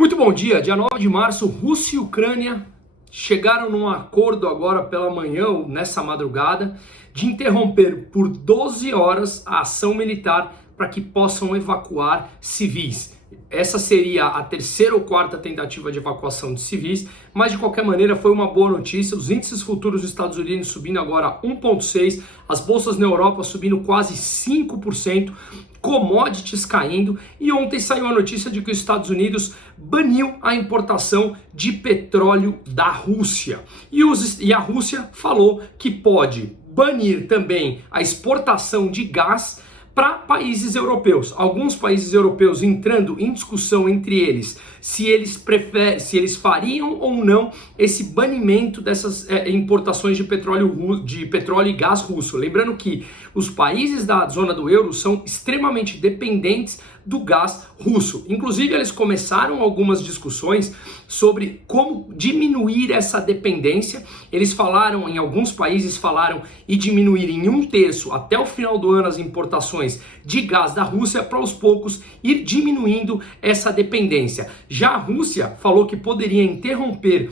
Muito bom dia, dia 9 de março, Rússia e Ucrânia chegaram num acordo agora pela manhã, ou nessa madrugada, de interromper por 12 horas a ação militar para que possam evacuar civis. Essa seria a terceira ou quarta tentativa de evacuação de civis, mas de qualquer maneira foi uma boa notícia. Os índices futuros dos Estados Unidos subindo agora 1,6%, as bolsas na Europa subindo quase 5%, commodities caindo, e ontem saiu a notícia de que os Estados Unidos baniu a importação de petróleo da Rússia. E a Rússia falou que pode banir também a exportação de gás para países europeus. Alguns países europeus entrando em discussão entre eles se eles fariam ou não esse banimento dessas importações de petróleo e gás russo. Lembrando que os países da zona do euro são extremamente dependentes do gás russo. Inclusive, eles começaram algumas discussões sobre como diminuir essa dependência. Eles falaram, em alguns países falaram em diminuir em 1/3 até o final do ano as importações de gás da Rússia, para aos poucos ir diminuindo essa dependência. Já a Rússia falou que poderia interromper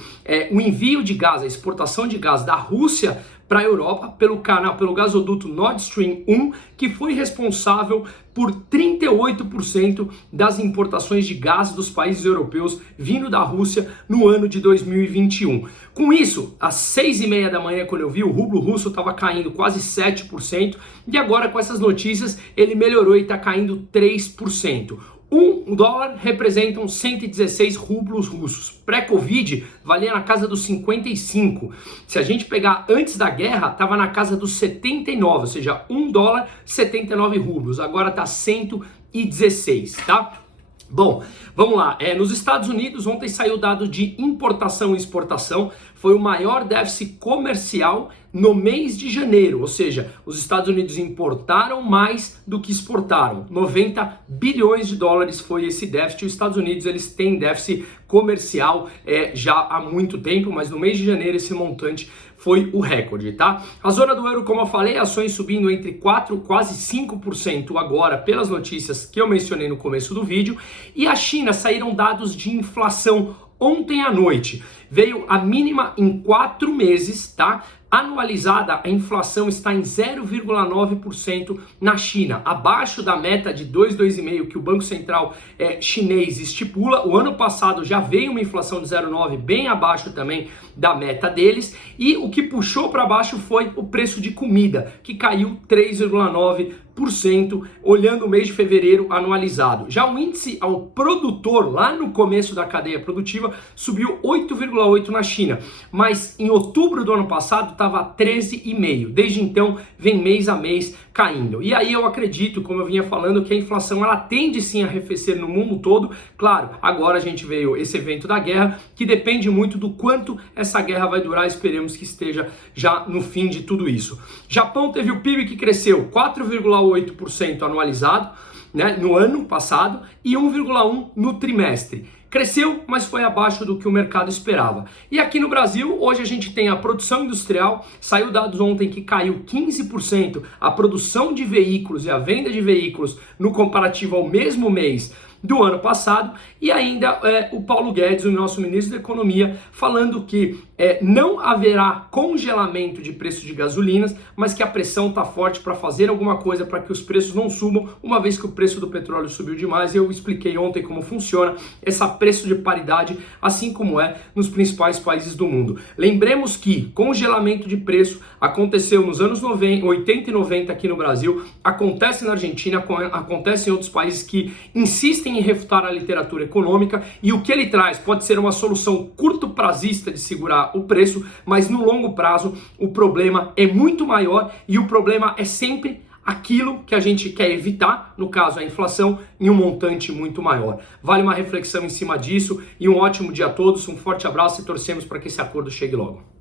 o envio de gás, a exportação de gás da Rússia para a Europa pelo gasoduto Nord Stream 1, que foi responsável por 38% das importações de gás dos países europeus vindo da Rússia no ano de 2021. Com isso, às 6h30 da manhã, quando eu vi, o rublo russo estava caindo quase 7%, e agora com essas notícias ele melhorou e está caindo 3%. $1 representam 116 rublos russos. Pré-Covid valia na casa dos 55. Se a gente pegar antes da guerra, estava na casa dos 79, ou seja, $1, 79 rublos. Agora está 116, tá? Bom, vamos lá. Nos Estados Unidos, ontem saiu dado de importação e exportação. Foi o maior déficit comercial no mês de janeiro, ou seja, os Estados Unidos importaram mais do que exportaram. 90 bilhões de dólares foi esse déficit. Os Estados Unidos, eles têm déficit comercial já há muito tempo, mas no mês de janeiro esse montante foi o recorde, tá? A zona do euro, como eu falei, ações subindo entre 4% quase 5% agora, pelas notícias que eu mencionei no começo do vídeo. E a China, saíram dados de inflação ontem à noite. Veio a mínima em 4 meses, tá? Anualizada, a inflação está em 0,9% na China, abaixo da meta de 2,5% que o Banco Central chinês estipula. O ano passado já veio uma inflação de 0,9%, bem abaixo também da meta deles, e o que puxou para baixo foi o preço de comida, que caiu 3,9%, olhando o mês de fevereiro anualizado. Já o índice ao produtor, lá no começo da cadeia produtiva, subiu 8,8% na China, mas em outubro do ano passado estava 13,5%. Desde então, vem mês a mês caindo. E aí eu acredito, como eu vinha falando, que a inflação ela tende sim a arrefecer no mundo todo. Claro, agora a gente veio esse evento da guerra, que depende muito do quanto essa guerra vai durar. Esperemos que esteja já no fim de tudo isso. Japão teve o PIB que cresceu 4,8% anualizado, né, no ano passado, e 1,1% no trimestre. Cresceu, mas foi abaixo do que o mercado esperava. E aqui no Brasil, hoje a gente tem a produção industrial, saiu dados ontem que caiu 15% a produção de veículos e a venda de veículos no comparativo ao mesmo mês do ano passado, e ainda o Paulo Guedes, o nosso ministro da Economia, falando que não haverá congelamento de preço de gasolinas, mas que a pressão está forte para fazer alguma coisa para que os preços não subam, uma vez que o preço do petróleo subiu demais. Eu expliquei ontem como funciona esse preço de paridade, assim como é nos principais países do mundo. Lembremos que congelamento de preço aconteceu nos anos 80 e 90 aqui no Brasil, acontece na Argentina, acontece em outros países que insistem em refutar a literatura econômica, e o que ele traz pode ser uma solução curto-prazista de segurar o preço, mas no longo prazo o problema é muito maior, e o problema é sempre aquilo que a gente quer evitar, no caso a inflação, em um montante muito maior. Vale uma reflexão em cima disso, e um ótimo dia a todos, um forte abraço e torcemos para que esse acordo chegue logo.